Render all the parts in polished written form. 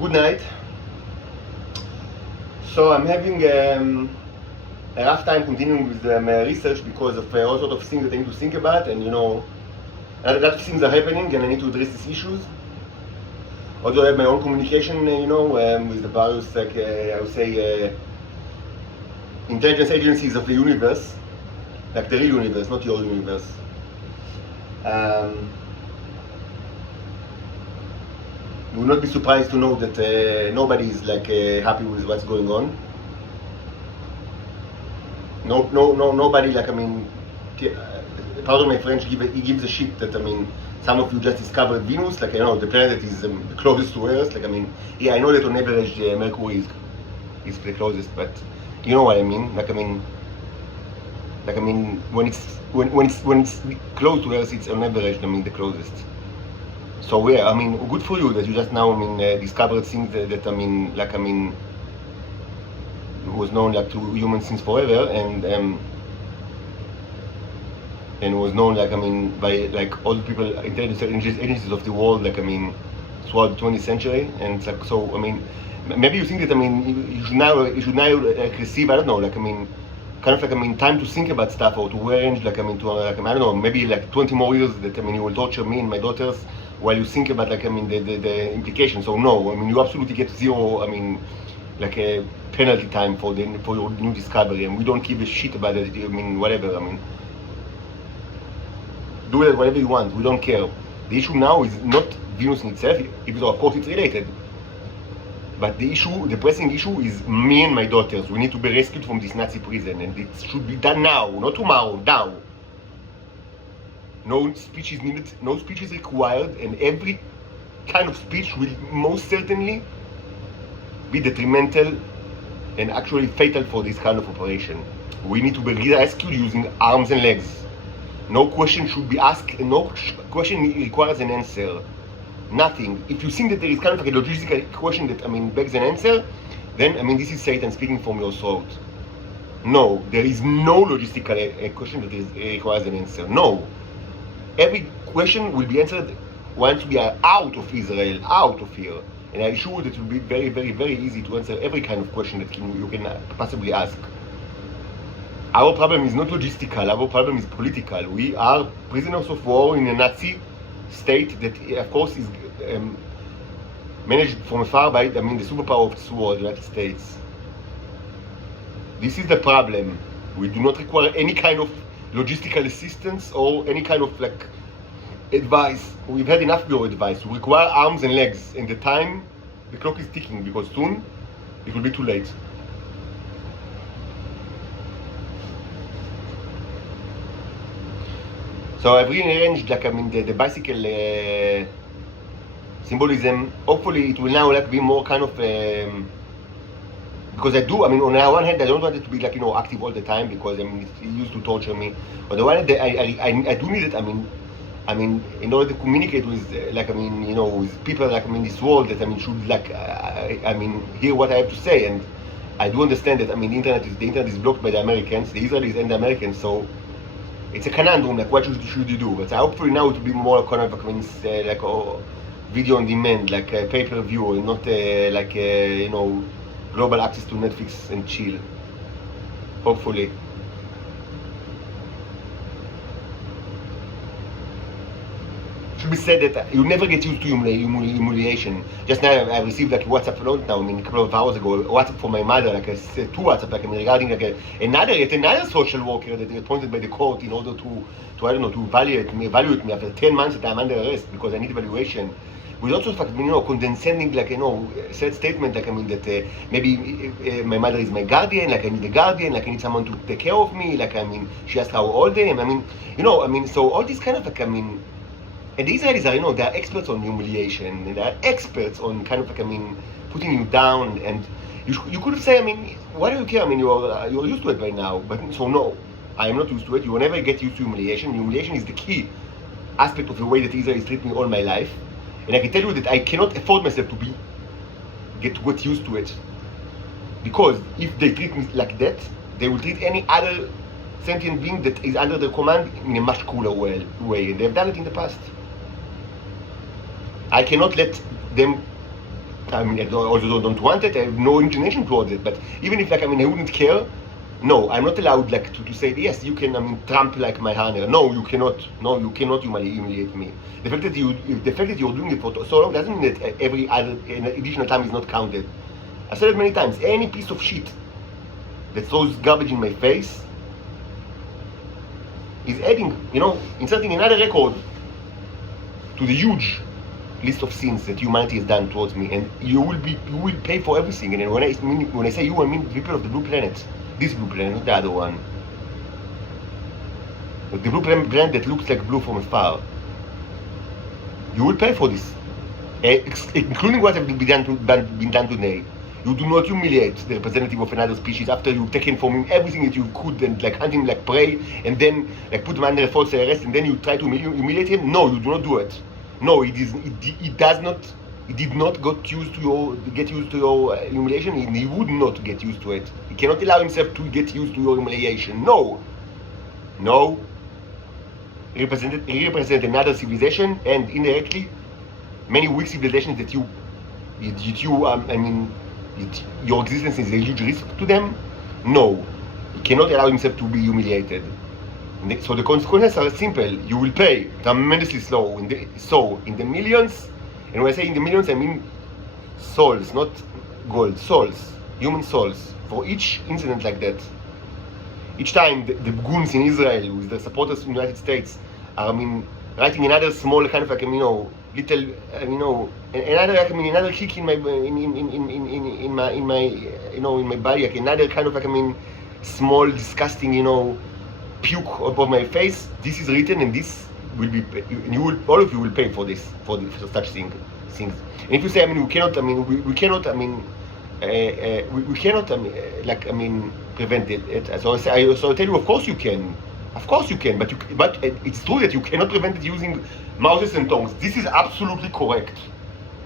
Good night. So I'm having a rough time continuing with my research because of all sorts of things that I need to think about, and a lot of things are happening and I need to address these issues. Although I have my own communication, with the various, I would say, intelligence agencies of the universe, like the real universe, not your universe. You will not be surprised to know that nobody is happy with what's going on. Nobody, pardon my French, he gives a shit that, some of you just discovered Venus, the planet that is the closest to Earth. I know that on average Mercury is the closest, but you know what I mean. When it's close to Earth, it's on average, the closest. So yeah, good for you that you just now, discovered things that was known to humans since forever, and was known by all the people, intelligence agencies of the world, throughout the 20th century. And it's so maybe you think that you should now receive, I don't know, time to think about stuff, or to rearrange, I don't know, maybe 20 more years that you will torture me and my daughters while you think about the implications. So no, you absolutely get zero, a penalty time for your new discovery, and we don't give a shit about it. Whatever. Do it whatever you want. We don't care. The issue now is not Venus in itself, even though of course it's related. But the pressing issue is me and my daughters. We need to be rescued from this Nazi prison, and it should be done now, not tomorrow, now. No speech is needed, no speech is required, and every kind of speech will most certainly be detrimental and actually fatal for this kind of operation. We need to be rescued using arms and legs. No question should be asked, and no question requires an answer. Nothing. If you think that there is kind of a logistical question that begs an answer, then this is Satan speaking from your throat. No, there is no logistical question that requires an answer. No. Every question will be answered once we are out of Israel, out of here. And I'm sure that it will be very, very, very easy to answer every kind of question that you can possibly ask. Our problem is not logistical, our problem is political. We are prisoners of war in a Nazi state that, of course, is managed from afar by, the superpower of this world, the United States. This is the problem. We do not require any kind of logistical assistance or any kind of advice. We've had enough of your advice. We require arms and legs, and the clock is ticking, because soon it will be too late. So I've rearranged the bicycle symbolism. Hopefully it will now be more kind of because I do, on the one hand I don't want it to be active all the time, because it used to torture me. On the one hand I do need it, in order to communicate with with people in this world that should hear what I have to say. And I do understand that the internet is blocked by the Americans, the Israelis and the Americans, so it's a conundrum, what should you do? But hopefully now it will be more kind of video on demand, pay-per-view, and not global access to Netflix and chill. Hopefully. Should be said that you never get used to humiliation. Just now I received WhatsApp note now, a couple of hours ago, WhatsApp from my mother, two WhatsApp, regarding another social worker that is appointed by the court in order to I don't know, to evaluate me after 10 months that I'm under arrest because I need evaluation. With also condescending, sad statement, that maybe my mother is my guardian, I need a guardian, I need someone to take care of me, she asked how old I am, so all this kind of and the Israelis are, they are experts on humiliation, and they are experts on kind of putting you down. And you could have said, why do you care? You're used to it by now. But so no, I am not used to it. You will never get used to humiliation. Humiliation is the key aspect of the way that Israelis treat me all my life. And I can tell you that I cannot afford myself to get used to it. Because if they treat me like that, they will treat any other sentient being that is under their command in a much cooler way. And they've done it in the past. I cannot let them I mean, I also don't want it. I have no inclination towards it. But even if, like, I mean, I wouldn't care. No, I'm not allowed, like, to say, yes, you can, I mean, tramp like my honor. No, you cannot. No, you cannot humiliate me. The fact that you're doing it for so long doesn't mean that every other additional time is not counted. I said it many times. Any piece of shit that throws garbage in my face is adding, inserting another record to the huge list of sins that humanity has done towards me, and you will pay for everything. And when I say you, I mean people of the blue planet, this blue planet, not the other one. But the blue planet that looks like blue from afar. You will pay for this, including what has been done today. You do not humiliate the representative of another species after you've taken from him everything that you could and like hunt him like prey, and then like put him under a false arrest, and then you try to humiliate him. No, you do not do it. No, it did not get used to your humiliation, and he would not get used to it. He cannot allow himself to get used to your humiliation. No. He represents another civilization, and indirectly many weak civilizations that your existence is a huge risk to them. No, he cannot allow himself to be humiliated. So the consequences are simple. You will pay tremendously slow. In the millions, and when I say in the millions, I mean souls, not gold, souls, human souls, for each incident like that. Each time the goons in Israel, with their supporters in the United States, are, writing another small kind of like, little, another kick in my body, like another kind of like, small, disgusting, puke above my face. This is written, and this will be, all of you will pay for this, for such things. And if you say, we cannot, we cannot, prevent it. So I tell you, of course you can. Of course you can, but it's true that you cannot prevent it using mouses and tongues. This is absolutely correct.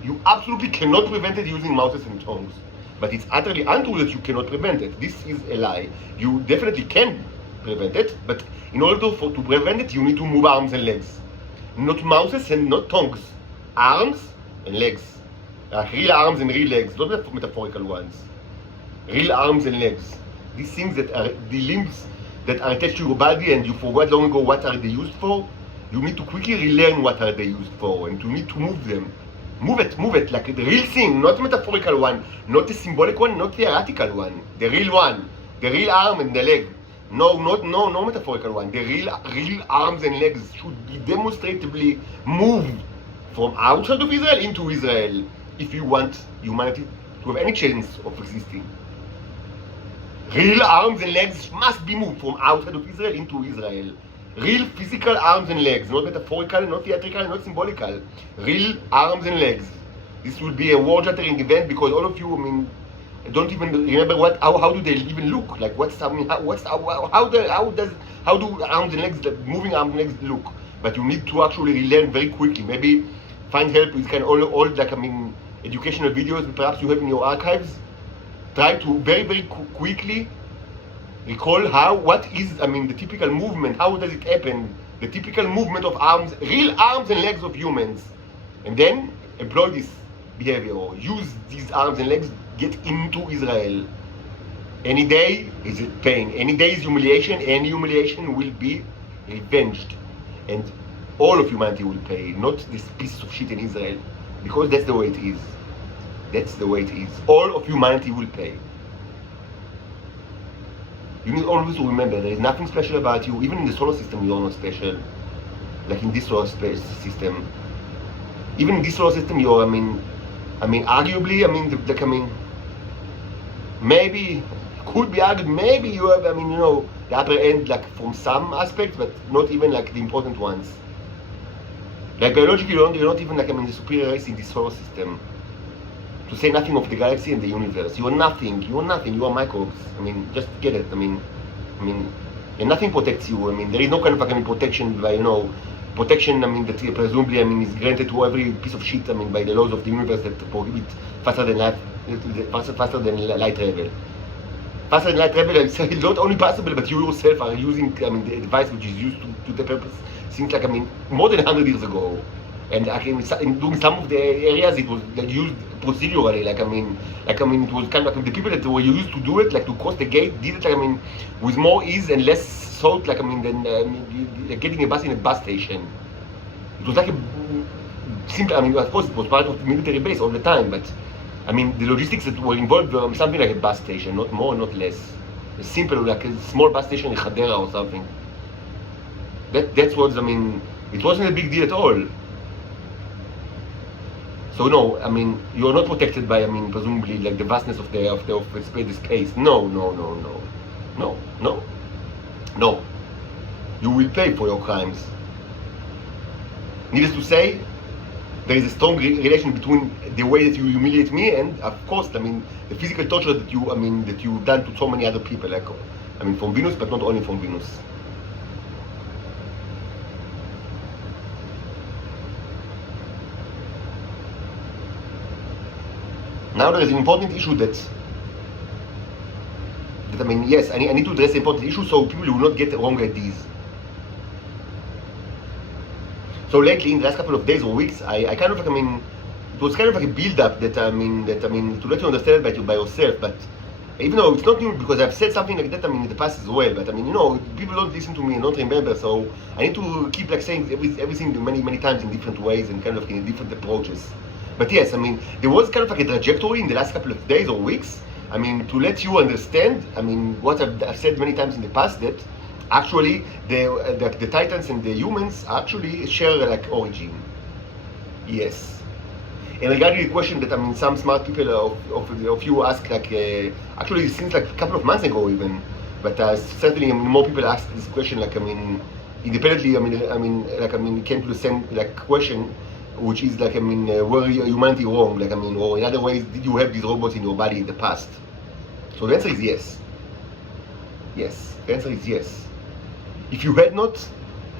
You absolutely cannot prevent it using mouses and tongues. But it's utterly untrue that you cannot prevent it. This is a lie. You definitely can prevent it, but in order to prevent it, you need to move arms and legs. Not mouses and not tongues. Arms and legs. Real arms and real legs, not metaphorical ones. Real arms and legs. These things that are the limbs that are attached to your body, and you forgot long ago what are they used for. You need to quickly relearn what are they used for, and you need to move them. Move it, like the real thing, not metaphorical one, not the symbolic one, not the theoretical one. The real one, the real arm and the leg. No metaphorical one. The real arms and legs should be demonstratively moved from outside of Israel into Israel if you want humanity to have any chance of existing. Real arms and legs must be moved from outside of Israel into Israel. Real physical arms and legs, not metaphorical, not theatrical, not symbolical. Real arms and legs. This will be a world-shattering event because all of you, don't even remember how do they even look? Like how do arms and legs, moving arms and legs look? But you need to actually relearn very quickly. Maybe find help with kind of old educational videos perhaps you have in your archives. Try to very, very quickly recall what is the typical movement, how does it happen, the typical movement of arms, real arms and legs of humans, and then employ this behavior, or use these arms and legs, get into Israel. Any day is pain, any day is humiliation, any humiliation will be revenged, and all of humanity will pay, not this piece of shit in Israel, because that's the way it is. That's the way it is. All of humanity will pay. You need always to remember there is nothing special about you. Even in the solar system, you are not special. Like in this solar system. Even in this solar system, you are. Arguably, maybe could be argued. Maybe you have. The upper end, like from some aspects, but not even like the important ones. Like biologically, you're not even like the superior race in this solar system. To say nothing of the galaxy and the universe. You are nothing. You are microbes. Just get it. And nothing protects you. There is no kind of protection by, protection, that presumably, is granted to every piece of shit, by the laws of the universe that prohibit faster than light travel. Faster than light travel is not only possible, but you yourself are using, the device which is used to the purpose, since more than 100 years ago. And during some of the areas it was used procedurally. It was kind of like the people that were used to do it, like to cross the gate, did it. With more ease and less thought. Than getting a bus in a bus station. It was like a simple. Of course, it was part of the military base all the time, but the logistics that were involved were something like a bus station, not more, not less. A simple, like a small bus station in Hadera or something. That's what it wasn't a big deal at all. So no, you are not protected by, presumably, like the vastness of the space. No. You will pay for your crimes. Needless to say, there is a strong relation between the way that you humiliate me and, of course, the physical torture that you've done to so many other people, like, from Venus, but not only from Venus. Now there is an important issue yes, I need to address the important issue so people will not get wrong ideas. So lately, in the last couple of days or weeks, I kind of it was kind of like a build-up that to let you understand it by yourself. But even though it's not new, because I've said something like that in the past as well. But people don't listen to me and don't remember, so I need to keep saying everything many times in different ways and kind of in different approaches. But yes, there was kind of like a trajectory in the last couple of days or weeks. To let you understand, what I've said many times in the past, that actually the Titans and the humans actually share like origin. Yes. And regarding the question that some smart people of you ask, actually since like a couple of months ago even, but certainly more people ask this question independently. It came to the same question, which is were humanity wrong? Or in other ways, did you have these robots in your body in the past? So the answer is yes. Yes, the answer is yes. If you had not,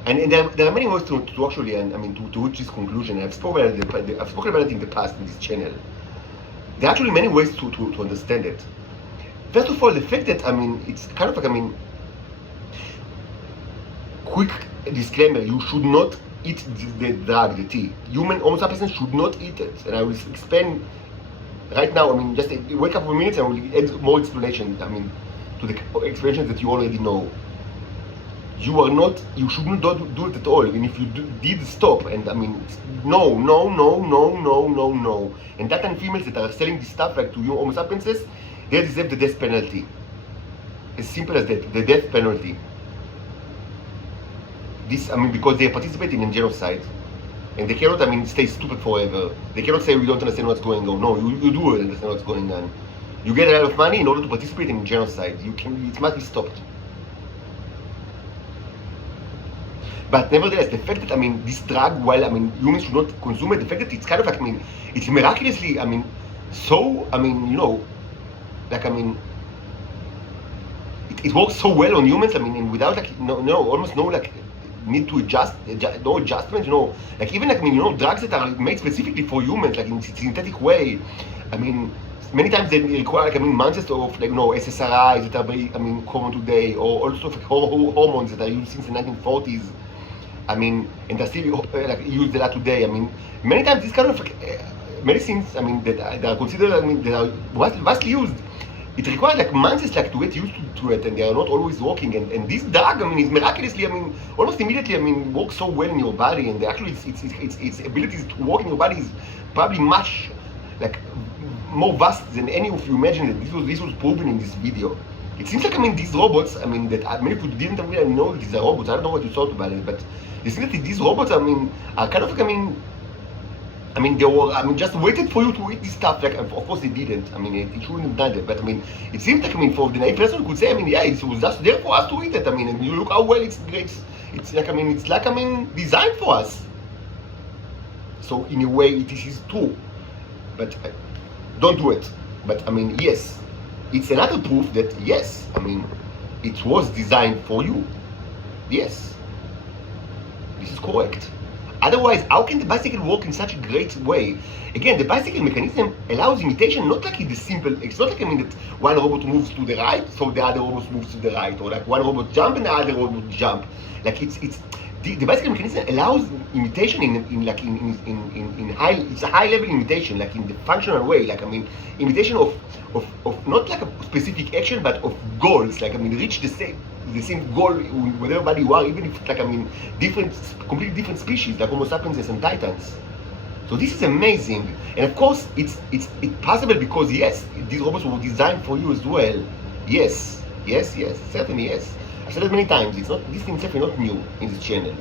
and there are many ways to actually, to reach this conclusion. I've spoken about it in the past in this channel. There are actually many ways to understand it. First of all, the fact that it's kind of like quick disclaimer: you should not eat the drug, the tea. Human Homo sapiens should not eat it, and I will explain right now. Just wait a couple of minutes and I will add more explanation. To the explanations that you already know. You shouldn't do it at all. And if you did stop, and no. And that and females that are selling this stuff like to you Homo sapiens, they deserve the death penalty. As simple as that, the death penalty. This, because they are participating in genocide. And they cannot, stay stupid forever. They cannot say we don't understand what's going on. No, you do understand what's going on. You get a lot of money in order to participate in genocide. It must be stopped. But nevertheless, the fact that this drug, while humans should not consume it, the fact that it's kind of like it's miraculously so it works so well on humans. And without almost no need to adjust, no adjustment. Even drugs that are made specifically for humans, in synthetic way. Many times they require months of SSRIs that are very common today, or also hormones that are used since the 1940s. And they're still used a lot today. Many times these kind of medicines, that are considered, that are vastly used. It requires months to get used to it, and they are not always working. And this drug, is miraculously, almost immediately, works so well in your body, and actually its abilities to work in your body is probably much more vast than any of you imagined. This was proven in this video. It seems like these robots, that many people didn't really know that these are robots. I don't know what you thought about it, but it seems that these robots, are kind of they were, just waited for you to eat this stuff. Of course they didn't. It shouldn't have done it. But it seems like, for the naive person could say, yeah, it was just there for us to eat it. And you look how well it's great. It's designed for us. So in a way, it is true. But don't do it. But yes, it's another proof that yes, it was designed for you. Yes, this is correct. Otherwise, how can the bicycle work in such a great way? Again, the bicycle mechanism allows imitation, not like in the simple. It's not like that one robot moves to the right, so the other robot moves to the right, or one robot jump and the other robot jump. the bicycle mechanism allows imitation in high, it's a high level imitation, like in the functional way, like I mean imitation of not like a specific action but of goals, like I mean reach the same goal wherever body you are, even if it's like I mean completely different species like Homo sapiens and Titans. So this is amazing, and of course it's possible because yes, these robots were designed for you as well. Yes, certainly yes. I've said it many times. It's not, this thing is definitely not new in this channel.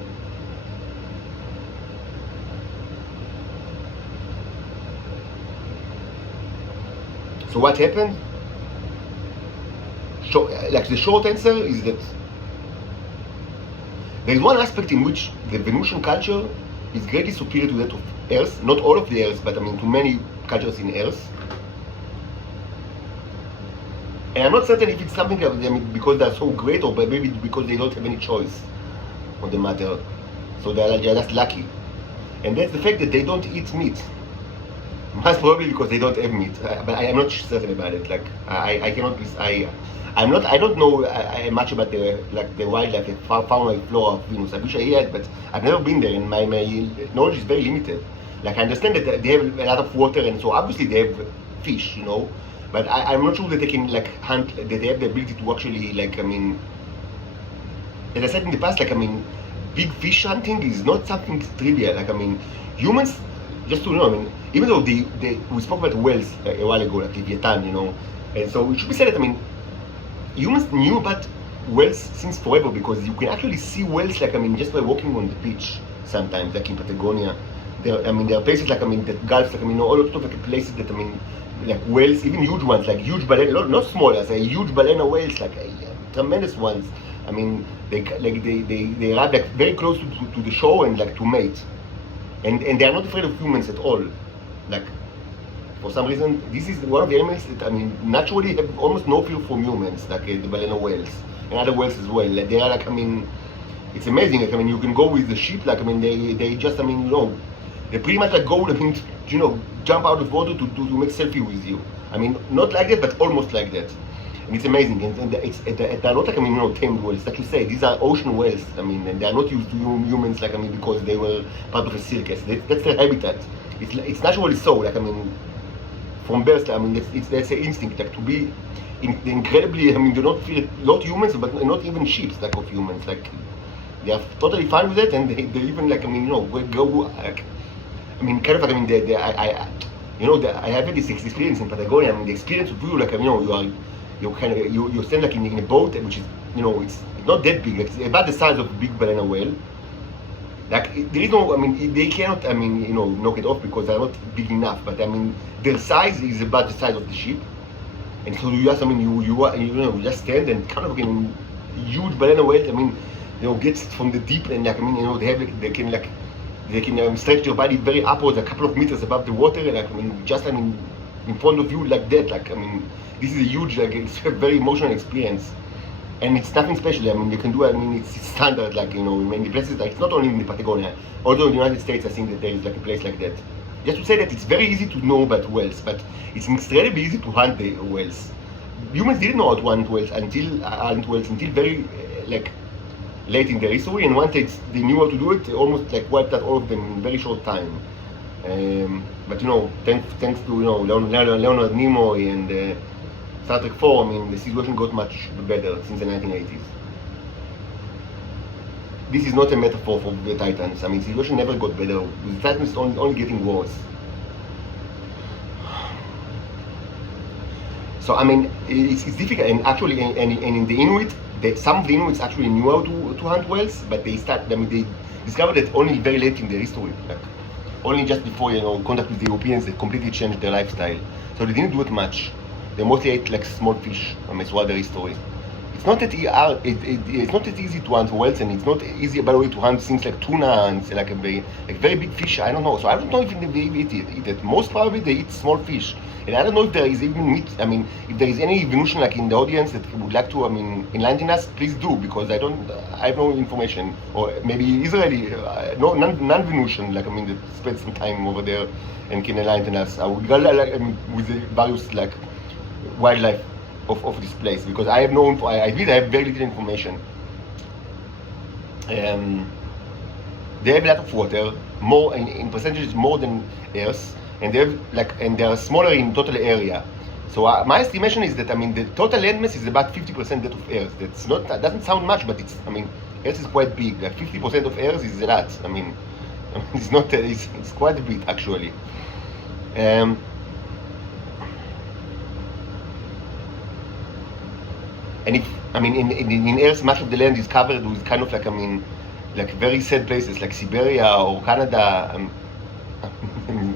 So what happened? Like the short answer is that there is one aspect in which the Venusian culture is greatly superior to that of Earth. Not all of the Earth, but I mean to many cultures in Earth. And I'm not certain if it's something that, I mean, because they're so great, or maybe because they don't have any choice on the matter. So they're just lucky. And that's the fact that they don't eat meat. Most probably because they don't have meat. But I am not certain about it. Like I cannot be. I don't know much about the wildlife, the fauna and flora of Venus. I wish I had, but I've never been there, and my knowledge is very limited. Like I understand that they have a lot of water, and so obviously they have fish, you know. But I'm not sure that they can like hunt, that they have the ability to actually like, I mean, as I said in the past, like I mean, big fish hunting is not something trivial. Like I mean, humans, just to know, I mean, even though we spoke about whales a while ago, like Leviathan, you know, and so it should be said that I mean, humans knew about whales since forever because you can actually see whales, like I mean, just by walking on the beach sometimes, like in Patagonia. There are places like I mean, the Gulf, like I mean, all of stuff like places that I mean, like whales, even huge ones, like huge balena, not small, I say huge balena whales, like tremendous ones. I mean, they arrive like very close to the shore and like to mate, and they are not afraid of humans at all. Like for some reason, this is one of the animals that I mean naturally have almost no fear from humans, like the balena whales and other whales as well. Like, they are like I mean, it's amazing. Like I mean, you can go with the ship, like I mean, they just I mean, you know, they pretty much like go, I mean, you know, jump out of water to make selfie with you. I mean, not like that, but almost like that. And it's amazing. And they're not like, I mean, you know, tamed whales. Like you say, these are ocean whales. I mean, and they are not used to humans, like, I mean, because they were part of a circus. That's their habitat. It's naturally so. Like, I mean, from birth, I mean, that's an instinct. Like, to be incredibly, I mean, they're not humans, but not even sheep, like, of humans. Like, they are totally fine with it, and they even, like, I mean, you know, go, like, I mean, kind of like, I mean, I have this experience in Patagonia. I mean, the experience of you, like, you know, you stand like in a boat, which is, you know, it's not that big. It's about the size of a big balena whale. Like, there is no, I mean, they cannot, I mean, you know, knock it off because they're not big enough. But I mean, their size is about the size of the ship, and so you just, I mean, you just stand and kind of, in huge balena whales. I mean, you know, gets from the deep, and like, I mean, you know, they can stretch your body very upwards, a couple of meters above the water, and like, I mean, just, I mean, in front of you like that. Like, I mean, this is a huge, like, it's a very emotional experience, and it's nothing special. I mean, you can do, I mean, it's standard, like, you know, in many places. Like, it's not only in the Patagonia, although in the United States, I think that there is like a place like that. Just to say that it's very easy to know about whales, but it's incredibly easy to hunt the whales. Humans didn't know how to hunt whales until very, like, late in their history, and once they knew how to do it, they almost like wiped out all of them in a very short time. But you know, thanks to, you know, Leonard Nimoy and Star Trek 4, I mean, the situation got much better since the 1980s. This is not a metaphor for the Titans. I mean, the situation never got better. The Titans is only getting worse. So I mean, it's difficult, and actually, and in the Inuit, some of the Inuits actually knew how to hunt whales, but they discovered that only very late in their history, like only just before, you know, contact with the Europeans, they completely changed their lifestyle. So they didn't do it much. They mostly ate like small fish, I mean, throughout their history. It's not that it's not that easy to hunt whales, and it's not easy, by the way, to hunt things like tuna and like very big fish. I don't know. So I don't know if they eat it. Most probably they eat small fish. And I don't know if there is even meat. I mean, if there is any Venusian like in the audience that would like to, I mean, enlighten us, please do, because I have no information. Or maybe Israeli, non-Venusian, like, I mean, that spent some time over there and can enlighten us. I would go, like, I mean, with the various like wildlife of this place, because I have no info. I have very little information. they have a lot of water, more in percentages more than Earth, and they have and they are smaller in total area. So my estimation is that the total landmass is about 50% that of Earth. That doesn't sound much, but it's Earth is quite big. Like 50% of Earth is a lot. It's not. It's quite a bit actually. And if in Earth, much of the land is covered with kind of like very sad places like Siberia or Canada.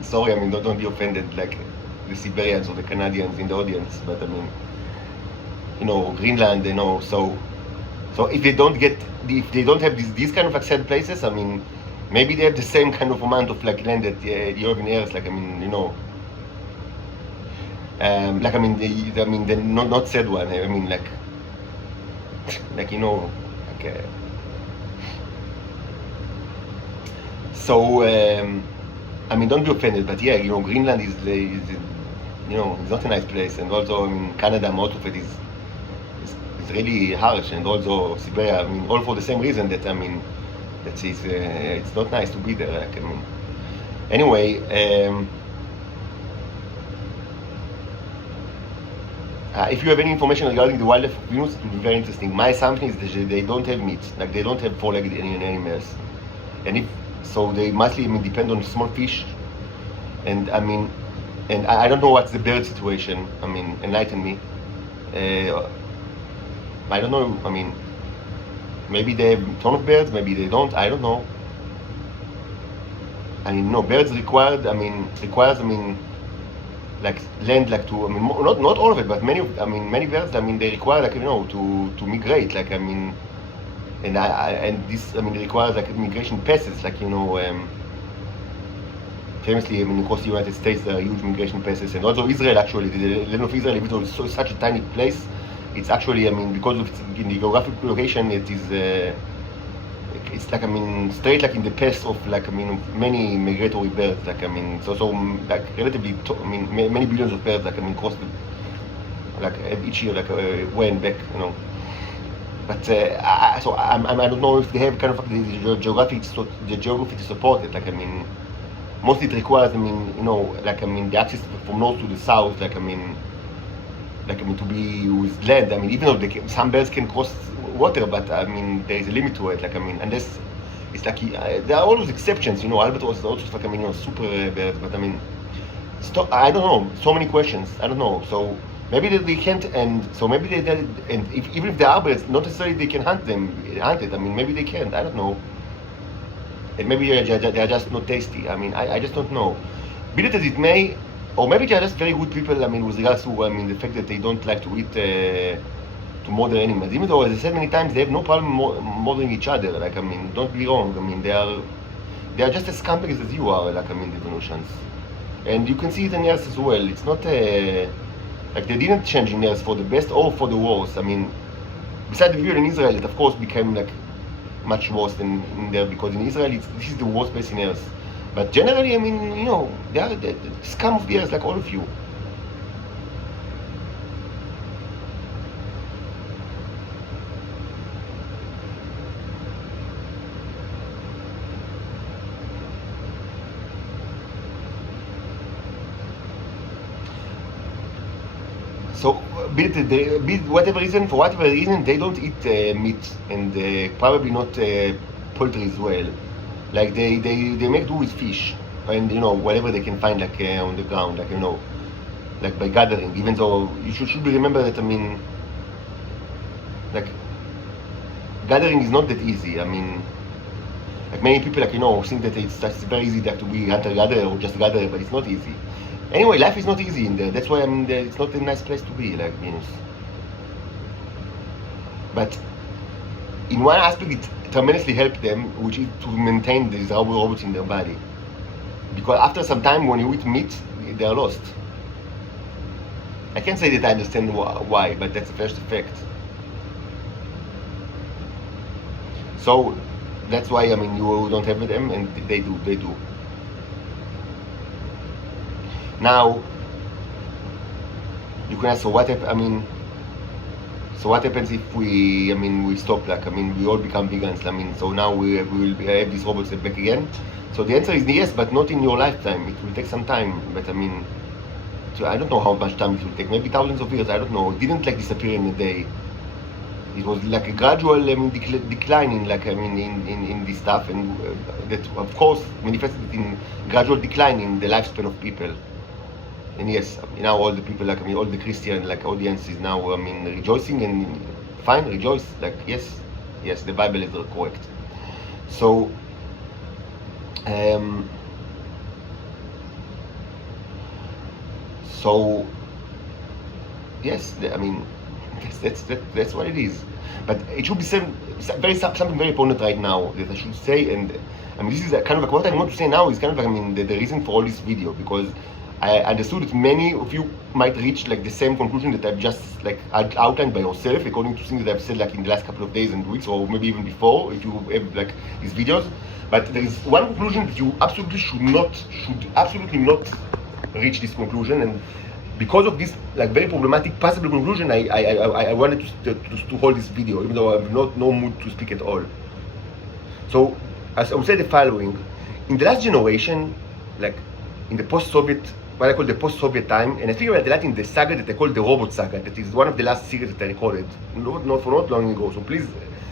Sorry, don't be offended, like the Siberians or the Canadians in the audience, but Greenland, so if they don't have these kind of sad places, maybe they have the same kind of amount of land that you have in Earth, the not sad one. So don't be offended, but yeah, Greenland is it's not a nice place, and also Canada, most of it is really harsh, and also Siberia, all for the same reason that it's not nice to be there. Anyway, if you have any information regarding the wildlife of Venus, it will be very interesting. My assumption is that they don't have meat, like they don't have four-legged animals, and if so, they mostly depend on small fish, and I don't know what's the bird situation. Enlighten me. I don't know. Maybe they have a ton of birds, maybe they don't. I don't know. No, birds requires like land, like to not all of it, but many birds, they require to migrate, and this requires migration passes, famously across the United States there are huge migration passes, and also Israel, actually the land of Israel, even though it's such a tiny place, it's actually because of its in the geographic location, it is it's straight in the path of many migratory birds, it's also relatively many billions of birds cross each year way and back, But so I don't know if they have kind of the geography to support it. Mostly it requires the access from north to the south. To be with land. Even though some birds can cross water, but there is a limit to it. Unless it's there are always exceptions. Albatross is also super birds, but I don't know. So many questions. I don't know. So maybe they can't, and so maybe and even if there are birds, not necessarily they can hunt it. Maybe they can't. I don't know. And maybe they are just not tasty. I just don't know. Be it as it may, or maybe they are just very good people. With regards to the fact that they don't like to eat to murder animals. Even though, as I said many times, they have no problem murdering each other. Don't be wrong. They are just as complex as you are. The Venusians, and you can see it in Earth as well. It's not they didn't change in Earth for the best or for the worse. Besides the view in Israel, it of course became much worse than in there, because in Israel this is the worst place in Earth. But generally, they are the scum of the Earth, like all of you. So, for whatever reason, they don't eat meat, and probably not poultry as well. They make do with fish, and whatever they can find on the ground, by gathering. Even though you should remember that gathering is not that easy. Many people think that it's very easy to be hunter-gatherer or just gatherer, but it's not easy. Anyway, life is not easy in there. That's why it's not a nice place to be, Venus. But in one aspect, it tremendously helped them, which is to maintain these robots in their body. Because after some time, when you eat meat, they are lost. I can't say that I understand why, but that's the first effect. So that's why you don't have them, and they do. Now, you can ask, so what happened? So what happens if we, we stop, we all become vegans, so now we will have these robots back again? So the answer is yes, but not in your lifetime. It will take some time, but so I don't know how much time it will take, maybe thousands of years, I don't know. It didn't disappear in a day. It was a gradual decline in this stuff, and that of course manifested in gradual decline in the lifespan of people. And yes, now all the people, all the Christian audience is now rejoicing, and fine, rejoice, yes, the Bible is correct. So yes, that's what it is. But it should be something very important right now that I should say, and this is what I want to say now is the reason for all this video, because I understood that many of you might reach the same conclusion that I've just outlined by yourself, according to things that I've said in the last couple of days and weeks, or maybe even before, if you have these videos. But there is one conclusion that you absolutely should absolutely not reach this conclusion, and because of this very problematic possible conclusion, I wanted to hold this video, even though I have no mood to speak at all. So, as I would say the following: in the last generation, in the post-Soviet, what I call the post-Soviet time, and I figured out a lot in the saga that I call the robot saga, that is one of the last series that I recorded, not long ago, so please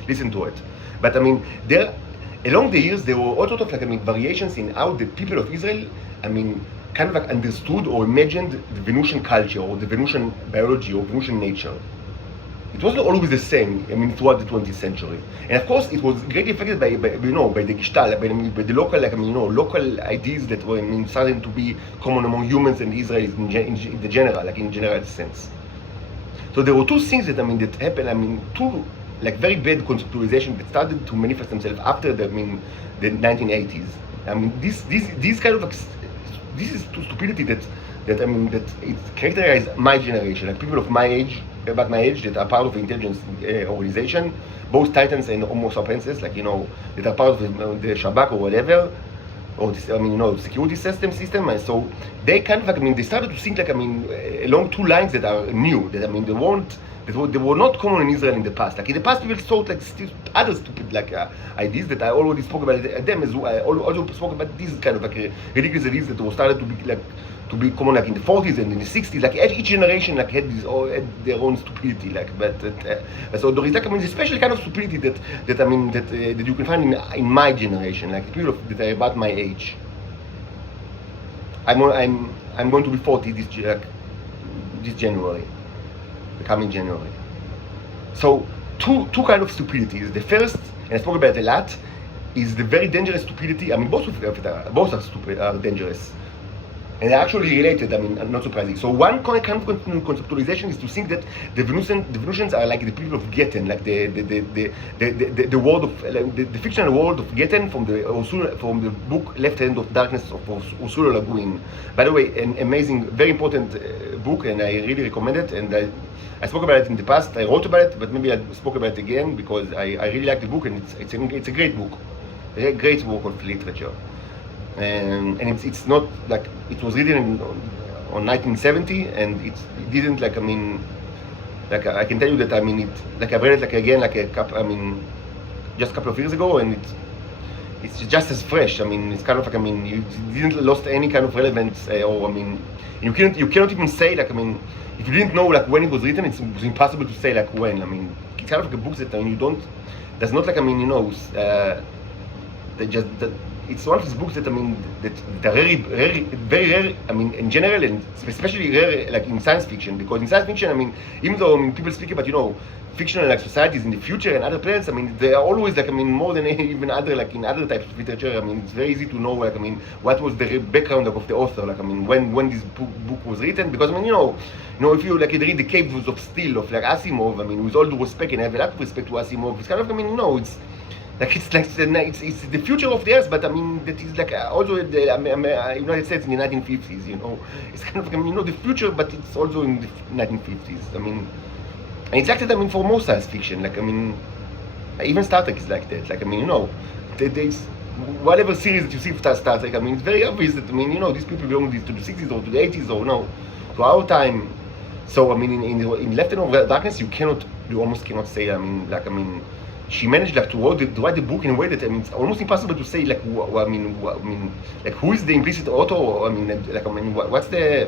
listen to it. But there, along the years, there were all sorts of variations in how the people of Israel, understood or imagined the Venusian culture, or the Venusian biology, or Venusian nature. It wasn't always the same, throughout the 20th century. And of course, it was greatly affected by the Gestalt, by the local, local ideas that were, starting to be common among humans and Israelis in the general, in general sense. So there were two things that, that happened, two, very bad conceptualization that started to manifest themselves after the 1980s. This kind of, this is stupidity that it characterized my generation, people of my age, about my age, that are part of the intelligence organization, both Titans and Homo sapienses, that are part of the Shabak or whatever, or this, security system, and so they they started to think along two lines that are new, that they were not common in Israel in the past. In the past, people thought other stupid ideas that I already spoke about them, as well. I also spoke about these kind of ridiculous ideas that were started to be common in the 40s and in the 60s. Each generation had their own stupidity. So there is a special kind of stupidity that you can find in my generation, people that are about my age. I'm going to be 40 this January. The coming January. So two kind of stupidities. The first, and I spoke about it a lot, is the very dangerous stupidity. both are dangerous, and they're actually related. Not surprising. So one kind of conceptualization is to think that the Venusians are like the people of Getten, the world of the fictional world of Getten from the book Left Hand of Darkness of Ursula Le Guin. By the way, an amazing, very important book, and I really recommend it. And I spoke about it in the past. I wrote about it, but maybe I spoke about it again because I really like the book, and it's a great book, a great work of literature. And it's not it was written on 1970, and it didn't I can tell you that I've read it again just a couple of years ago, and it's just as fresh. It's kind of you didn't lost any kind of relevance, or you cannot even say if you didn't know when it was written, it was impossible to say when. It's kind of a book that does not it's one of these books that that are very rare. In general, and especially rare in science fiction, because in science fiction, even though people speak about fictional societies in the future and other planets, they are always more than even other in other types of literature. It's very easy to know what was the background of the author, when this book was written, because if you read the Caves of Steel of Asimov, with all due respect, and I have a lot of respect to Asimov, it's kind of it's the future of the Earth, but that is also the United States in the 1950s. It's kind of the future, but it's also in the 1950s. And it's like that. For most science fiction, even Star Trek is like that. There's whatever series that you see of Star Trek. It's very obvious that these people belong to the 60s or to the 80s or to our time. So in Left Hand of Darkness, you cannot you almost cannot say. She managed like to write the book in a way that it's almost impossible to say like like who is the implicit author? What's the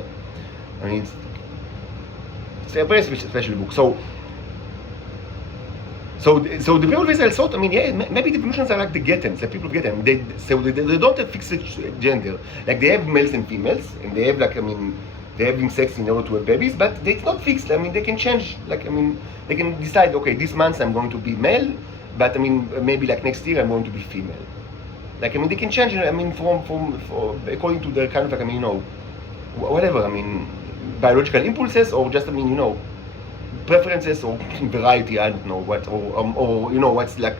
it's a very special book. So the people of Israel thought, maybe the evolutions are like the Gettens, the people of Getten. They don't have fixed gender. Like they have males and females, and they have they're having sex in order to have babies, but it's not fixed. They can change. They can decide, okay, this month I'm going to be male, but maybe like next year I'm going to be female. They can change. From according to their kind of whatever. Biological impulses, or just preferences, or variety. I don't know what, or what's like.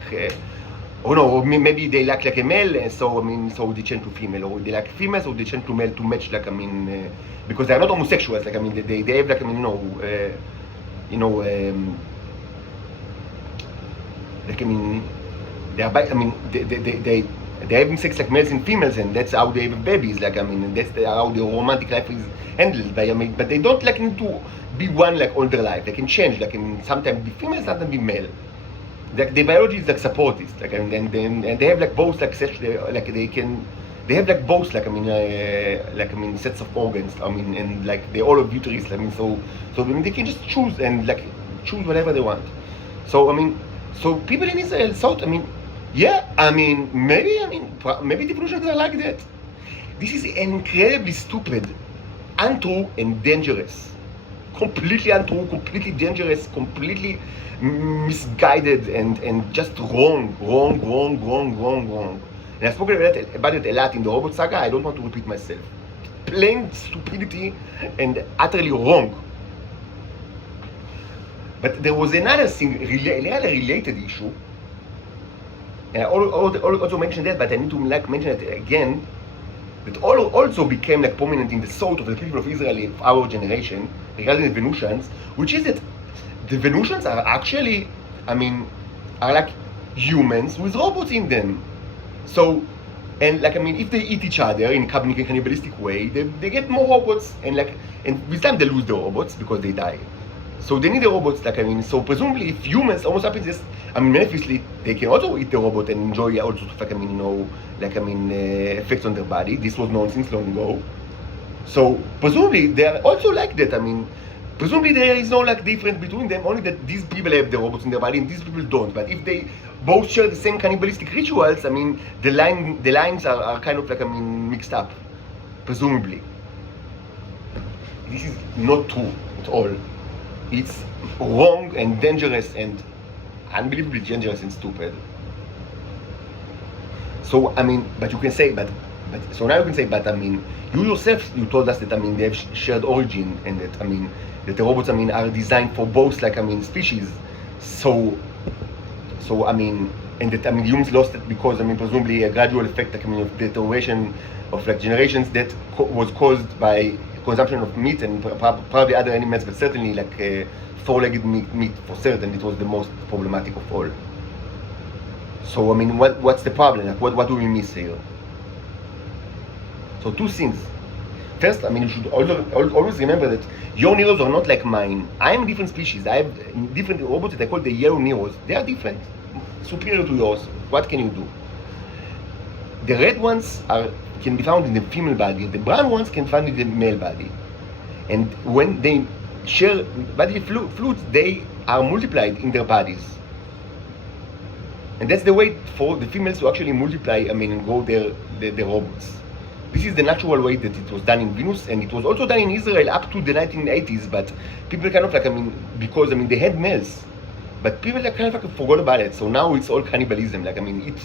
Or no, or maybe they like a male, and so so they change to female, or they like females, or they change to male to match because they're not homosexuals. They have they are they're having sex like males and females, and that's how they have babies. That's how their romantic life is handled. But they don't need to be one all their life. They can change. Sometimes be female, sometimes be male. The biology is support this, and they have both they have both sets of organs. And they all have uterus. So they can just choose and choose whatever they want. So people in Israel thought, maybe the evolutions are like that. This is incredibly stupid, untrue, and dangerous. Completely untrue, completely dangerous, completely misguided, and just wrong. And I've spoken about it a lot in the Robot Saga. I don't want to repeat myself. Plain stupidity and utterly wrong. But there was another thing, another related issue. And I also mentioned that, but I need to mention it again. That also became prominent in the thought of the people of Israel of our generation regarding the Venusians, which is that the Venusians are actually, are like humans with robots in them. So, and if they eat each other in a cannibalistic way, they get more robots, and with time they lose the robots because they die. So they need the robots, so presumably if humans, Homo sapiens, manifestly, they can also eat the robot and enjoy all sorts of, effects on their body. This was known since long ago. So presumably they are also like that. Presumably there is no difference between them, only that these people have the robots in their body and these people don't. But if they both share the same cannibalistic rituals, the lines are kind of mixed up, presumably. This is not true at all. It's wrong and dangerous and unbelievably dangerous and stupid. So but you can say, so now you can say, you yourself, you told us that they have shared origin, and that that the robots are designed for both species. So and that humans lost it because presumably a gradual effect of deterioration of generations that was caused by consumption of meat and probably other animals, but certainly four-legged meat for certain. It was the most problematic of all. So what's the problem? What do we miss here? So two things. First, you should always remember that your Neros are not like mine. I am a different species. I have different robots that I call the yellow Neros. They are different, superior to yours. What can you do? The red ones can be found in the female body. The brown ones can be found in the male body. And when they share bodily fluids, they are multiplied in their bodies. And that's the way for the females to actually multiply, and grow their robots. This is the natural way that it was done in Venus, and it was also done in Israel up to the 1980s, but people kind of because they had males. But people kind of forgot about it, so now it's all cannibalism. Everyone eat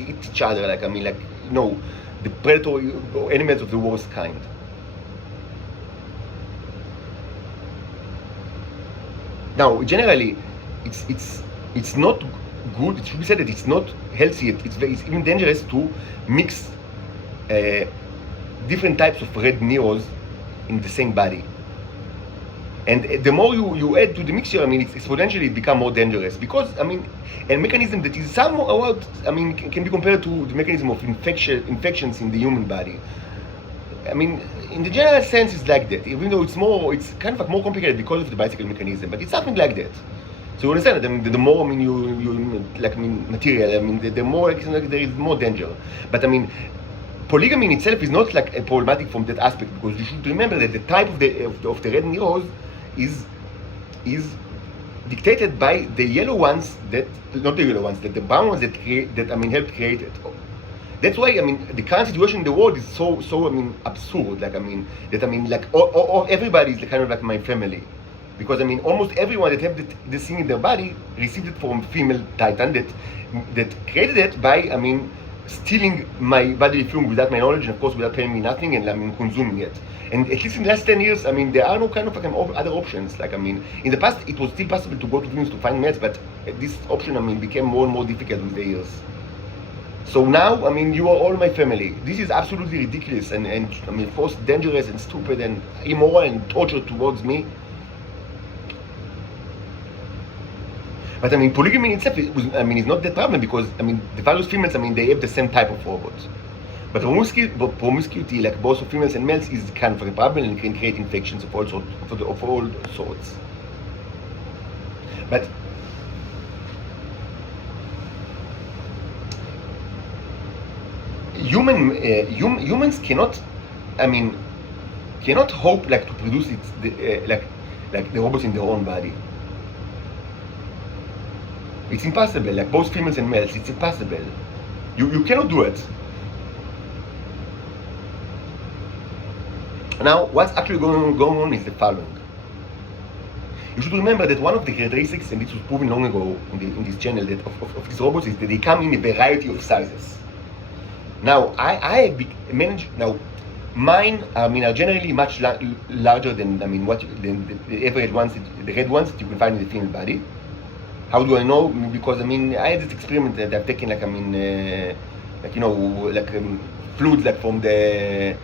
each other. The predatory animals of the worst kind. Now, generally, it's not good. It should be said that it's not healthy. It's even dangerous to mix different types of red Neros in the same body. And the more you add to the mixture, it's exponentially become more dangerous, because a mechanism that is somewhat, can be compared to the mechanism of infections in the human body. I mean, in the general sense, it's like that. Even though it's kind of like more complicated because of the bicycle mechanism, but it's something like that. So you understand that. I mean, the more, I mean, you like, I mean, material. I mean, the more, like, there is more danger. But I mean, polygamy in itself is not like a problematic from that aspect, because you should remember that the type of the red neros is dictated by the yellow ones, that not the yellow ones, that the brown ones that helped create it. That's why, I mean, the current situation in the world is so I mean, absurd. Like, I mean, like everybody is kind of like my family, because I mean, almost everyone that have this thing in their body received it from female titan that created it by, I mean, stealing my bodily fluid without my knowledge, and of course without paying me nothing, and I mean, consuming it. And at least in the last 10 years, I mean, there are no kind of like other options. Like, I mean, in the past it was still possible to go to Venus to find males, but this option, I mean, became more and more difficult with the years. So now, I mean, you are all my family. This is absolutely ridiculous and I mean, of course, dangerous and stupid and immoral and torture towards me. But I mean, polygamy in itself, is not the problem, because I mean, the various females, I mean, they have the same type of robots. But promiscuity, like both of females and males, is kind of a problem and can create infections of all sorts. But humans cannot, I mean, cannot hope like to produce like the robots in their own body. It's impossible. Like both females and males, it's impossible. You cannot do it. Now, what's actually going on is the following. You should remember that one of the characteristics, and this was proven long ago in this channel, that of these robots, is that they come in a variety of sizes. Now, I manage now. Mine, I mean, are generally much larger than, I mean, than the average ones, the red ones that you can find in the female body. How do I know? Because I mean, I had this experiment that I've taken, like, I mean, like, you know, like fluids, like from the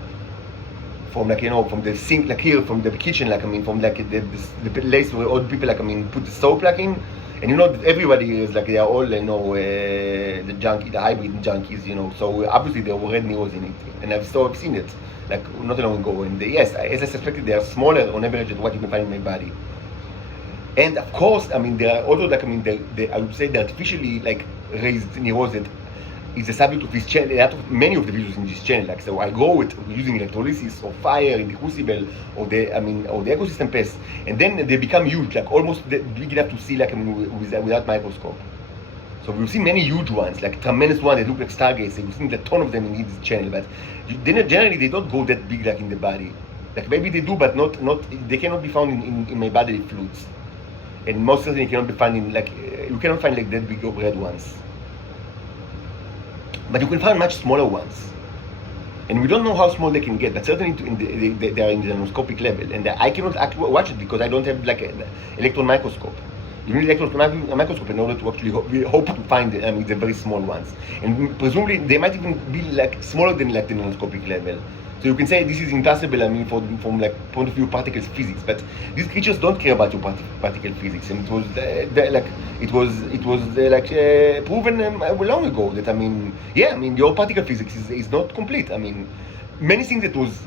sink, like here, from the kitchen, like, I mean, from like the place where old people, like, I mean, put the soap, like, in. And you know that everybody is like, they are all, you know, the hybrid junkies, you know. So obviously there were red neros in it, and I've seen it, like, not long ago. And yes, as I suspected, they are smaller on average than what you can find in my body. And of course, I mean, there are also, like, I mean, I would say the artificially, like, raised neros that is the subject of this channel, many of the videos in this channel. Like, so I go with using electrolysis or fire in the crucible or the ecosystem pest, and then they become huge, like almost big enough to see, like, I mean, without microscope. So we've seen many huge ones, like tremendous ones that look like stargates. We've seen a ton of them in this channel, but generally they don't go that big, like in the body. Like maybe they do, but not they cannot be found in my bodily fluids, and most certainly cannot be found in, like, you cannot find like that big red ones. But you can find much smaller ones, and we don't know how small they can get. But certainly they are in the nanoscopic level, and I cannot actually watch it because I don't have like an electron microscope. You need an electron microscope in order to actually hope to find the very small ones, and presumably they might even be like smaller than like the nanoscopic level. So you can say this is impossible, I mean, from like point of view of particle physics, but these creatures don't care about your particle physics, and it was proven long ago that, I mean, yeah, I mean, your particle physics is not complete. I mean, many things that was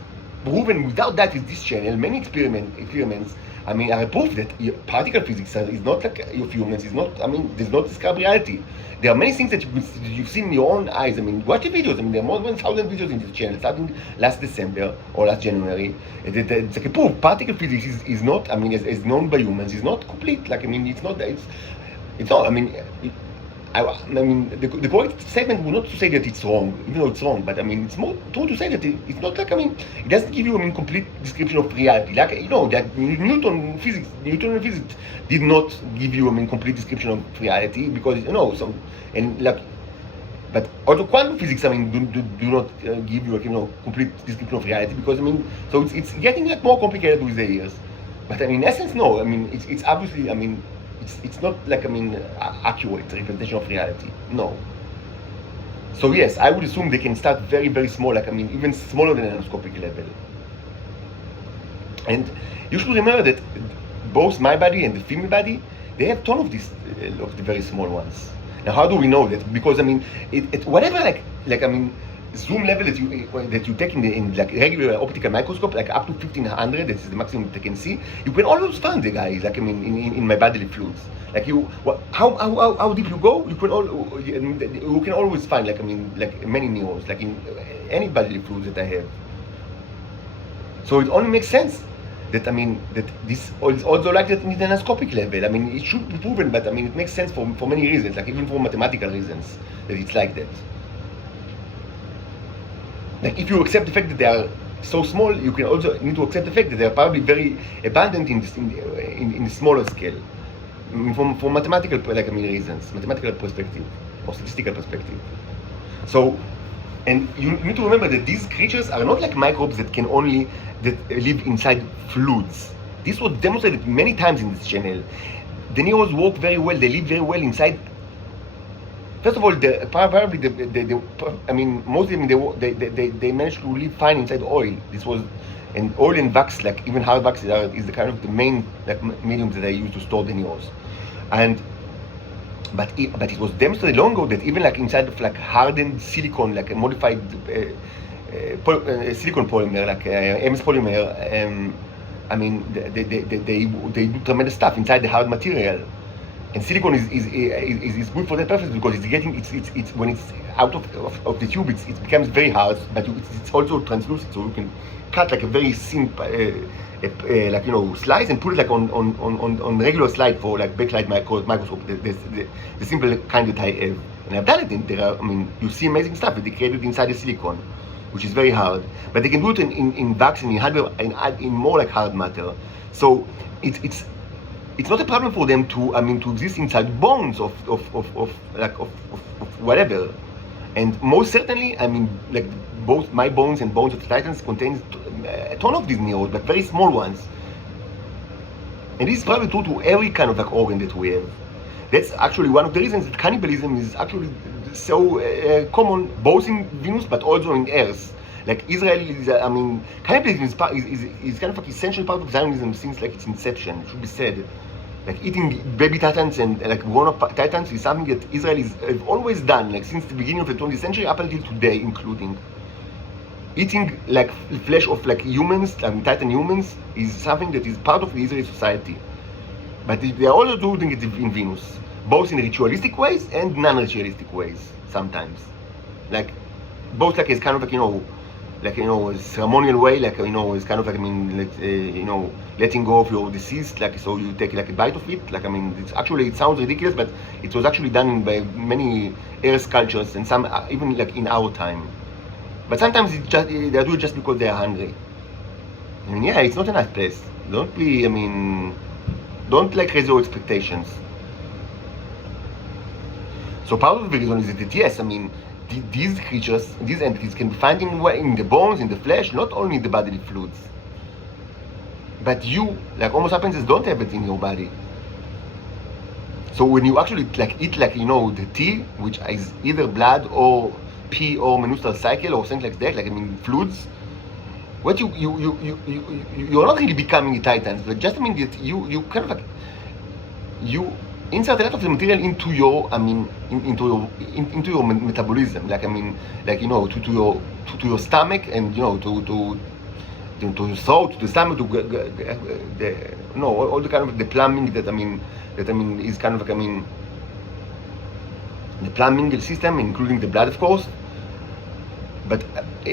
proven without that in this channel, many experiments, I mean, are proof that particle physics is not like of humans, is not, I mean, does not describe reality. There are many things that you've seen in your own eyes. I mean, watch the videos. I mean, there are more than 1,000 videos in this channel, starting last December or last January. It's like a proof. Particle physics is not, I mean, as known by humans, is not complete. Like, I mean, it's not, I mean, the correct statement would not to say that it's wrong, even though it's wrong, but I mean, it's more true to say that it's not like, I mean, it doesn't give you, I mean, complete description of reality. Like, you know, that Newtonian physics did not give you, I mean, complete description of reality, because, you know, so, and like, but also quantum physics, I mean, do not give you, like, you know, complete description of reality, because, I mean, so it's getting like more complicated with the years. But I mean, in essence, no, I mean, it's obviously, I mean, it's not like, I mean, accurate representation of reality. No. So yes, I would assume they can start very, very small, like, I mean, even smaller than nanoscopic level. And you should remember that both my body and the female body, they have ton of these, of the very small ones. Now, how do we know that? Because, I mean, whatever, like, I mean, zoom level that you take in like regular optical microscope, like up to 1500, that is the maximum that they can see, you can always find the guys, like I mean, in my bodily fluids. Like how deep you go, you can always find, like I mean, like many neurons, like in any bodily fluids that I have. So it only makes sense that I mean that this is also like that in the nanoscopic level. I mean, it should be proven, but I mean, it makes sense for many reasons, like even for mathematical reasons, that it's like that. Like if you accept the fact that they are so small, you can also need to accept the fact that they are probably very abundant in the smaller scale, from mathematical, like I mean, reasons, mathematical perspective or statistical perspective. So, and you need to remember that these creatures are not like microbes that live inside fluids. This was demonstrated many times in this channel. The neurons work very well. They live very well inside. First of all, probably I mean, most of them they managed to live fine inside oil. This was, and oil and wax, like even hard wax, is the kind of the main like mediums that I use to store the neurons. And but it was demonstrated long ago that even like inside of like hardened silicon, like a modified silicon polymer, like MS polymer, I mean, they do tremendous stuff inside the hard material. And silicon is good for that purpose because it's when it's out of the tube, it becomes very hard, but it's also translucent, so you can cut like a very simple like slice and put it like on regular slide for like backlight microscope, the simple kind that I have, and I've done it. There are, I mean, you see amazing stuff that they created inside the silicon, which is very hard, but they can do it in wax and in more like hard matter. So it's not a problem for them to exist inside bones of whatever. And most certainly, I mean, like both my bones and bones of the Titans contains a ton of these neurons, but very small ones. And this is probably true to every kind of like organ that we have. That's actually one of the reasons that cannibalism is actually so common, both in Venus but also in Earth. Like Israel is, I mean, cannibalism is kind of like essential part of Zionism since like its inception. It should be said. Like eating baby titans and like grown-up titans is something that Israel has always done, like since the beginning of the 20th century up until today, including. Eating like flesh of like humans, titan humans, is something that is part of the Israeli society. But they are also doing it in Venus, both in ritualistic ways and non-ritualistic ways sometimes. Like both like it's kind of like a ceremonial way, like it's kind of like, I mean, like letting go of your deceased, like so you take like a bite of it. Like, I mean, it sounds ridiculous, but it was actually done by many Earth cultures and some even like in our time. But sometimes they do it just because they are hungry. I mean, yeah, it's not a nice place. Don't like raise your expectations. So part of the reason is that yes, I mean, these creatures, these entities can be found in the bones, in the flesh, not only in the bodily fluids. But you, like Homo sapiens, don't have it in your body. So when you actually like eat like the tea, which is either blood or pee or menstrual cycle or something like that, like I mean fluids, what you're not really becoming a titan, but just I mean that you kind of like you insert a lot of the material into your into your metabolism, like I mean like to your stomach and to your throat, to the stomach, to all the kind of the plumbing that I mean is kind of like the plumbing system, including the blood, of course. But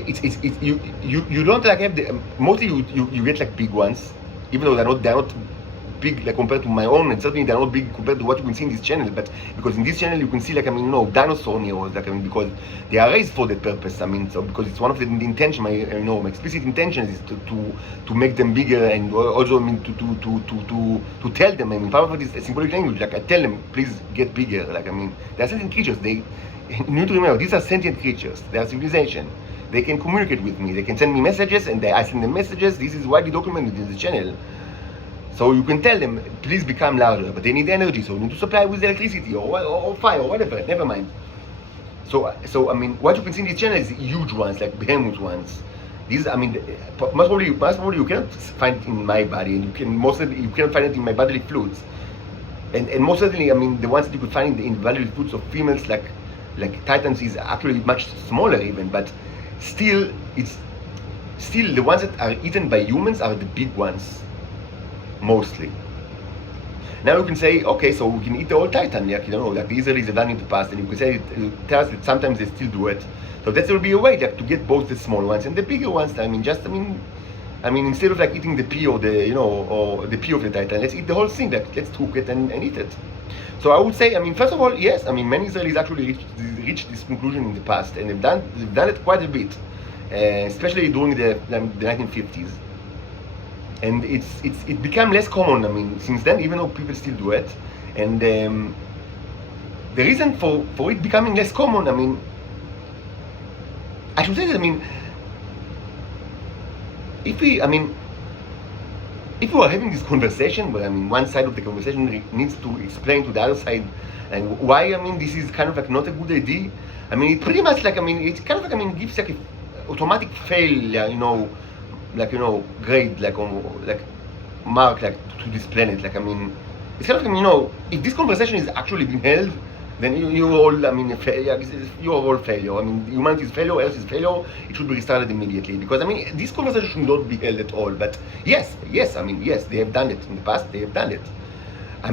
you don't like have the mostly you get like big ones, even though they're not big like compared to my own, and certainly they're not big compared to what you can see in this channel. But because in this channel you can see like dinosaur neurons, like because they are raised for that purpose. So because it's one of the intention, my explicit intentions is to make them bigger, and also to tell them. Part of it is symbolic language. Like I tell them, please get bigger. Like they're sentient creatures. You need to remember, these are sentient creatures. They are civilization. They can communicate with me. They can send me messages, and I send them messages. This is widely documented in the channel. So you can tell them, please become larger, but they need energy, so you need to supply with electricity or fire or whatever, never mind. So what you can see in this channel is huge ones, like behemoth ones. These, most probably you cannot find it in my body, and you cannot find it in my bodily fluids. And most certainly, the ones that you could find in the bodily fluids of females, like titans, is actually much smaller even, but still the ones that are eaten by humans are the big ones, mostly. Now you can say, okay, so we can eat the whole titan, like, like the Israelis have done in the past, and you can say, tell us that sometimes they still do it. So that will be a way, like, to get both the small ones and the bigger ones. I mean, instead of like eating the pea or the, or the pea of the titan, let's eat the whole thing. Like, let's cook it and eat it. So I would say, first of all, yes, many Israelis actually reached this conclusion in the past, and they've done it quite a bit, especially during the 1950s. And it became less common, since then, even though people still do it. And the reason for it becoming less common, I should say that, if we are having this conversation where, one side of the conversation needs to explain to the other side and why, this is kind of like not a good idea, it pretty much like, it's kind of like, gives like a automatic failure, grade, like mark, like to this planet. Like, it's kind of like, if this conversation is actually being held, then you're all, you're all failure. Humanity is failure, Earth is failure. It should be restarted immediately, because this conversation should not be held at all. But yes, yes, they have done it in the past. They have done it. I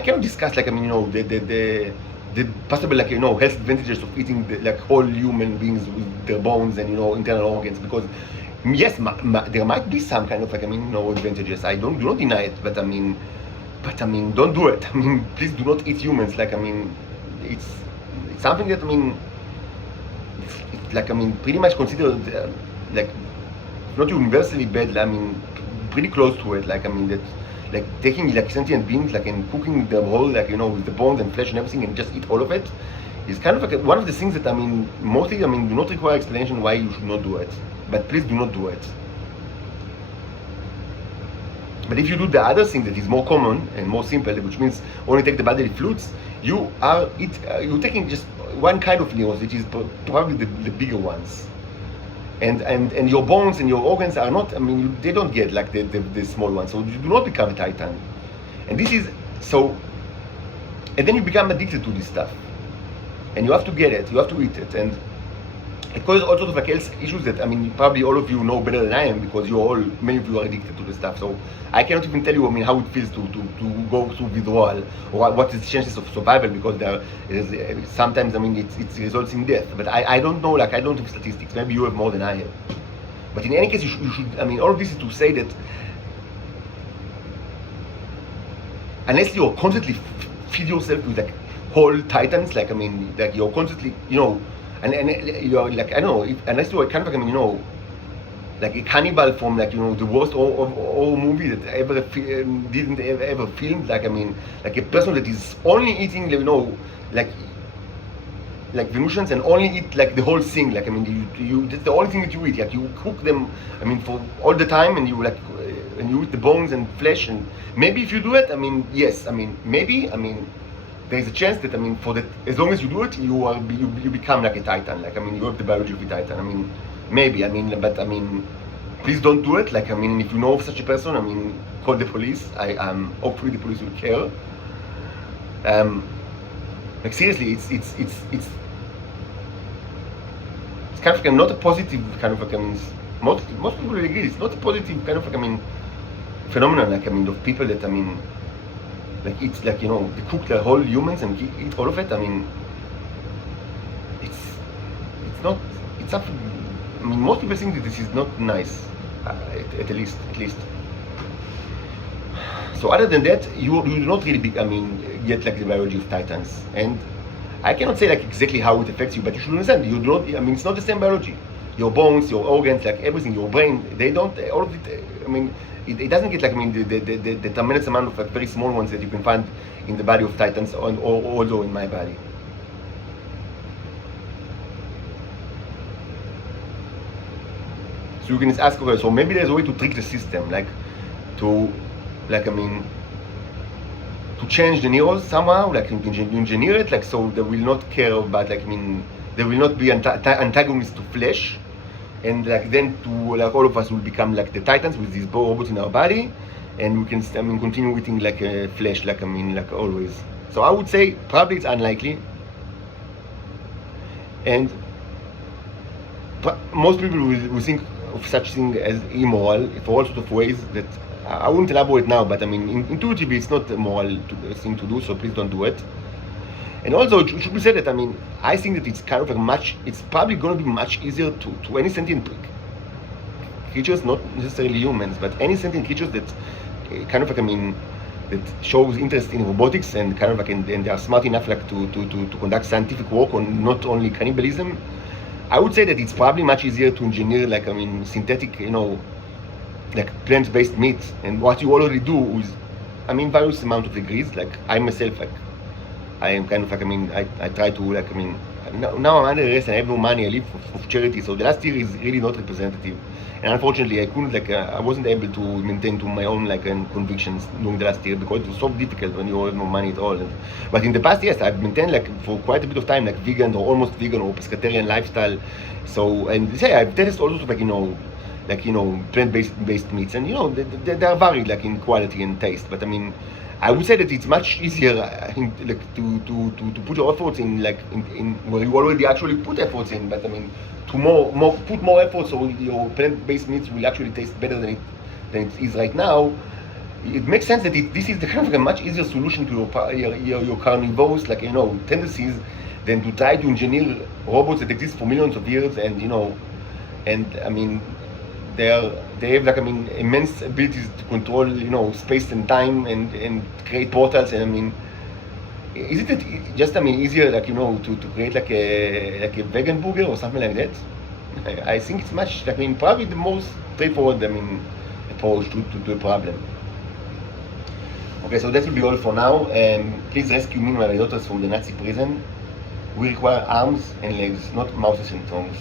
cannot discuss like, the possible, like, health advantages of eating like whole human beings with their bones and, internal organs, because yes, there might be some kind of like, advantages. I do not deny it, but don't do it. Please do not eat humans. Like, it's something that, it's like, pretty much considered like, not universally bad, pretty close to it. Like, that, like, taking like sentient beings, like, and cooking them whole, like, with the bones and flesh and everything, and just eat all of it, is kind of like one of the things that, mostly, do not require explanation why you should not do it. But please do not do it. But if you do the other thing that is more common and more simple, which means only take the bodily fluids, you're taking just one kind of neurons, which is probably the bigger ones. And your bones and your organs are not, they don't get like the small ones, so you do not become a titan. And this is, so, and then you become addicted to this stuff. And you have to get it, you have to eat it. And it causes all sorts of like health issues that, probably all of you know better than I am, because many of you are addicted to the stuff. So I cannot even tell you, how it feels to go through withdrawal, or what is the chances of survival, because sometimes, it results in death. But I don't know, like, I don't have statistics. Maybe you have more than I have. But in any case, you should, all of this is to say that unless you're constantly feed yourself with like whole titans, like, like you're constantly, and you're like, I don't know, unless you're kind of like, like a cannibal from, like, the worst horror movie that didn't ever filmed, like, like a person that is only eating, like Venusians, and only eat like the whole thing, like, you that's the only thing that you eat, like you cook them, for all the time, and you like, and you eat the bones and flesh, and maybe if you do it, yes, maybe, there is a chance that, for that, as long as you do it, you become like a titan, like, you have the biology of a titan, maybe, but, please don't do it, like, if you know of such a person, call the police. Hopefully the police will care. Like, seriously, it's kind of like, not a positive kind of like, most people will agree, it's not a positive kind of like, phenomenon, like, of people that, like, it's like, they cook the whole humans and eat all of it. It's not, most people think that this is not nice, at least. So other than that, you do not really get like the biology of titans. And I cannot say like exactly how it affects you, but you should understand, you do not, it's not the same biology. Your bones, your organs, like everything, your brain, they don't, all of it, it doesn't get like, the tremendous amount of like very small ones that you can find in the body of titans, or also in my body. So you can just ask, okay, so maybe there's a way to trick the system, like, to change the neurons somehow, like, engineer it, like, so they will not care about, like, they will not be antagonists to flesh, and like then like all of us will become like the titans with these robots in our body, and we can continue eating like flesh, like like always. So I would say probably it's unlikely, and most people will think of such thing as immoral for all sorts of ways that I wouldn't elaborate now, but I mean, intuitively, it's not a moral thing to do, so please don't do it. And also, it should be said that, I mean, I think that it's kind of it's probably going to be much easier to any sentient creatures, not necessarily humans, but any sentient creatures that kind of like, I mean, that shows interest in robotics and kind of like, and they are smart enough like to conduct scientific work on not only cannibalism. I would say that it's probably much easier to engineer, like, I mean, synthetic, like plant-based meat. And what you already do is, I mean, various amount of degrees. Like I myself, like, I am kind of like, I mean, I try to, like, I mean, now I'm under arrest and I have no money. I live for charity, so the last year is really not representative. And unfortunately, I couldn't, like, I wasn't able to maintain to my own, like, convictions during the last year because it was so difficult when you have no money at all. But in the past, yes, I've maintained, like, for quite a bit of time, like, vegan or almost vegan or pescatarian lifestyle. So, and say, I've tasted also, like, plant-based meats, and they are varied, like, in quality and taste. But I mean, I would say that it's much easier, like, to put your efforts in, like, in where you already actually put efforts in. But I mean, to put more efforts so your plant-based meats will actually taste better than it is right now. It makes sense that this is the kind of a much easier solution to your carnivorous, like, tendencies than to try to engineer robots that exist for millions of years, and I mean, they have, like, I mean, immense abilities to control, space and time and create portals. And I mean, isn't it just, I mean, easier, like, to create like a vegan burger or something like that? I think it's much, I mean, probably the most straightforward, I mean, approach to the problem. Okay, so that will be all for now. Please rescue me and my daughters from the Nazi prison. We require arms and legs, not mouses and tongues.